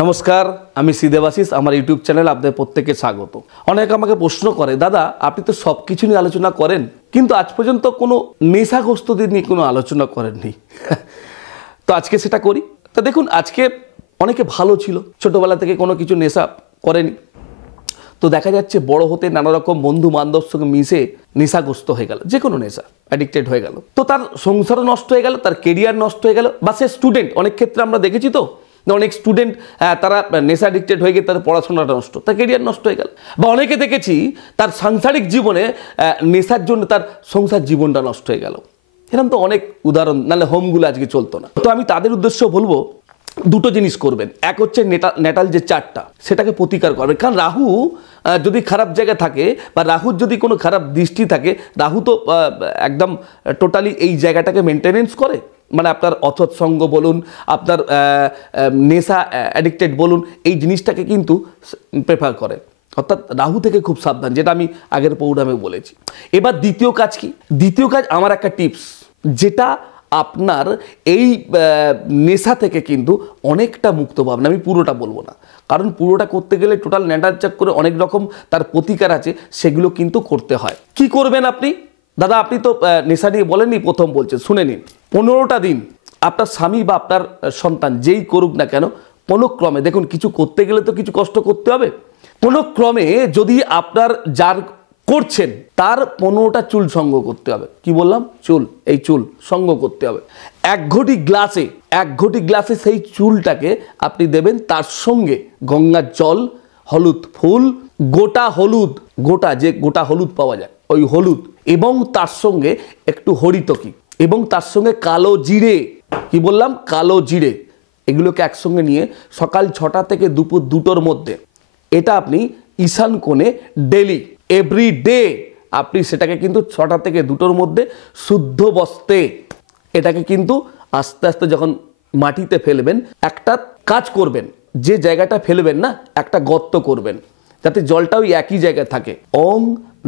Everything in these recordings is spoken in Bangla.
নমস্কার, আমি দেবাশিস। আমার ইউটিউব চ্যানেল আপনাদের প্রত্যেককে স্বাগত। অনেকে আমাকে প্রশ্ন করে, দাদা আপনি তো সব কিছু নিয়ে আলোচনা করেন, কিন্তু আজ পর্যন্ত কোনো নেশাগ্রস্তদের নিয়ে কোনো আলোচনা করেননি। তো আজকে সেটা করি। তা দেখুন, আজকে অনেকে ভালো ছিল, ছোটোবেলা থেকে কোনো কিছু নেশা করেনি, তো দেখা যাচ্ছে বড় হতে নানা রকম বন্ধু বান্ধব সঙ্গে মিশে নেশাগ্রস্ত হয়ে গেল, যে কোনো নেশা অ্যাডিক্টেড হয়ে গেল। তো তার সংসারও নষ্ট হয়ে গেল, তার কেরিয়ার নষ্ট হয়ে গেল, বা সে স্টুডেন্ট। অনেক ক্ষেত্রে আমরা দেখেছি তো, অনেক স্টুডেন্ট তারা নেশা অ্যাডিক্টেড হয়ে গিয়ে তাদের পড়াশোনাটা নষ্ট, তার কেরিয়ার নষ্ট হয়ে গেল। বা অনেকে দেখেছি তার সাংসারিক জীবনে নেশার জন্য তার সংসার জীবনটা নষ্ট হয়ে গেল। এরকম তো অনেক উদাহরণ, নাহলে হোমগুলো আজকে চলতো না। তো আমি তাদের উদ্দেশ্য বলবো, দুটো জিনিস করবেন। এক হচ্ছে নেটাল যে চার্টটা, সেটাকে প্রতিকার করবেন। কারণ রাহু যদি খারাপ জায়গায় থাকে, বা রাহুর যদি কোনো খারাপ দৃষ্টি থাকে, রাহু তো একদম টোটালি এই জায়গাটাকে মেনটেনেন্স করে। মানে আপনার অসৎ সঙ্গ বলুন, আপনার নেশা অ্যাডিক্টেড বলুন, এই জিনিসটাকে কিন্তু প্রেফার করে। অর্থাৎ রাহু থেকে খুব সাবধান, যেটা আমি আগের প্রোগ্রামে বলেছি। এবার দ্বিতীয় কাজ কি? দ্বিতীয় কাজ আমার একটা টিপস, যেটা আপনার এই নেশা থেকে কিন্তু অনেকটা মুক্ত পাবেন। আমি পুরোটা বলবো না, কারণ পুরোটা করতে গেলে টোটাল নেটাল চেক করে অনেক রকম তার প্রতিকার আছে, সেগুলো কিন্তু করতে হয়। কি করবেন আপনি? দাদা আপনি তো নেশা নিয়ে বলেননি, প্রথম বলছেন, শুনে নিন। 15টা দিন আপনার স্বামী বা আপনার সন্তান যেই করুক না কেন, কোনো ক্রমে, দেখুন কিছু করতে গেলে তো কিছু কষ্ট করতে হবে, কোনো ক্রমে যদি আপনার যার করছেন তার 15টা চুল সঙ্গ করতে হবে। কি বললাম? চুল, এই চুল সঙ্গ করতে হবে। এক ঘটি গ্লাসে সেই চুলটাকে আপনি দেবেন, তার সঙ্গে গঙ্গার জল, হলুদ ফুল, গোটা হলুদ পাওয়া যায়, ওই হলুদ, এবং তার সঙ্গে একটু হরিতকি, এবং তার সঙ্গে কালো জিরে। কি বললাম? কালো জিরে। এগুলোকে একসঙ্গে নিয়ে সকাল 6টা থেকে দুপুর 2টোর মধ্যে, এটা আপনি ঈশান কোণে ডেলি এভরিডে আপনি সেটাকে কিন্তু 6টা থেকে 2টোর মধ্যে শুদ্ধ বস্তে, এটাকে কিন্তু আস্তে আস্তে যখন মাটিতে ফেলবেন, একটা কাজ করবেন, যে জায়গাটা ফেলবেন না, একটা গর্ত করবেন, যাতে জলটা ওই একই জায়গায় থাকে। ওম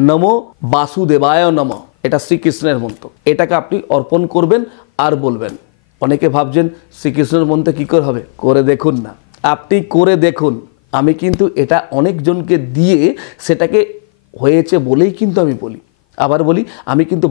নমো বাসুদেবায় নমঃ, এটা শ্রীকৃষ্ণের মন্ত্র। এটাকে আপনি অর্পণ করবেন আর বলবেন। অনেকে ভাবছেন শ্রীকৃষ্ণের মন্ত্রে কী করে হবে, করে দেখুন না, আপনি করে দেখুন। আমি কিন্তু এটা অনেকজনকে দিয়ে সেটাকে হয়েছে বলেই কিন্তু আমি বলি। আবার বলি, আমি কিন্তু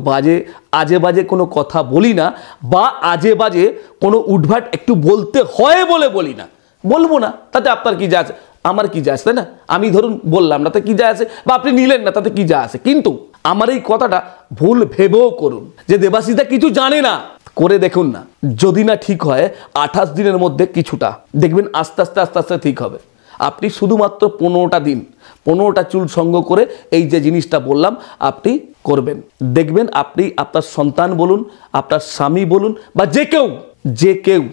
আজে বাজে কোনো কথা বলি না, বা আজে বাজে কোনো উদ্ভাট একটু বলতে হয় বলে বলি না, বলবো না, তাতে আপনার কি যায় আসে? আমার কি যায় আসে, তাই না? আমি ধরুন বললাম না, তাতে কি যায় আসে, বা আপনি নিলেন না, তাতে কি যায় আসে? কিন্তু আমার এই কথাটা ভুল ভেবেও করুন যে দেবাশিসদা কিছু জানে না। করে দেখুন না, যদি না ঠিক হয় 28 দিনের মধ্যে কিছুটা দেখবেন, আস্তে আস্তে ঠিক হবে। আপনি শুধুমাত্র 15টা দিন 15টা চুল সঙ্গ করে এই যে জিনিসটা বললাম আপনি করবেন, দেখবেন আপনি, আপনার সন্তান বলুন, আপনার স্বামী বলুন, বা যে কেউ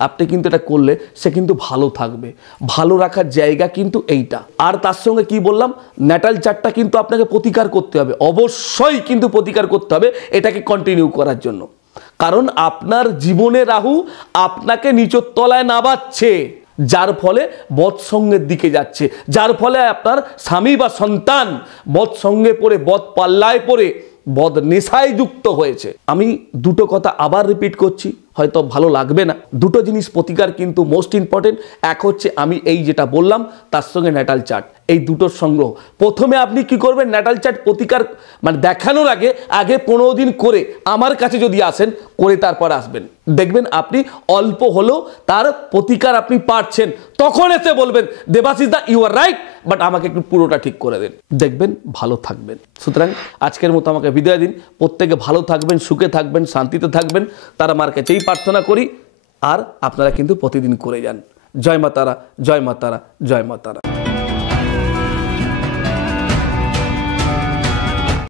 আপনি কিন্তু এটা করলে সে কিন্তু ভালো থাকবে। ভালো রাখার জায়গা কিন্তু এইটা। আর তার সঙ্গে কি বললাম, ন্যাটাল চার্টটা কিন্তু আপনাকে প্রতিকার করতে হবে, অবশ্যই কিন্তু প্রতিকার করতে হবে এটাকে কন্টিনিউ করার জন্য। কারণ আপনার জীবনে রাহু আপনাকে নিচের তলায় নামাচ্ছে, যার ফলে বৎসঙ্গের দিকে যাচ্ছে, যার ফলে আপনার স্বামী বা সন্তান বৎসঙ্গে পড়ে, বদ পাল্লায় পড়ে, বদ নেশায় যুক্ত হয়েছে। আমি দুটো কথা আবার রিপিট করছি, হয়তো ভালো লাগবে না। দুটো জিনিস প্রতিকার কিন্তু মোস্ট ইম্পর্টেন্ট। এক হচ্ছে আমি এই যেটা বললাম, তার সঙ্গে ন্যাটাল চার্ট, এই দুটোর সংগ্রহ। প্রথমে আপনি কি করবেন, ন্যাটাল চার্ট প্রতিকার মানে দেখানোর আগে 15 দিন করে আমার কাছে যদি আসেন, করে তারপর আসবেন, দেখবেন আপনি অল্প হলেও তার প্রতিকার আপনি পারছেন। তখন এসে বলবেন, দেবাশিসদা ইউ আর রাইট, বাট আমাকে একটু পুরোটা ঠিক করে দেন, দেখবেন ভালো থাকবেন। সুতরাং আজকের মতো আমাকে বিদায় দিন। প্রত্যেকে ভালো থাকবেন, সুখে থাকবেন, শান্তিতে থাকবেন, তারা আমার কাছেই প্রার্থনা করি। আর আপনারা কিন্তু প্রতিদিন করে যান। জয় মা তারা, জয় মা তারা, জয় মা তারা।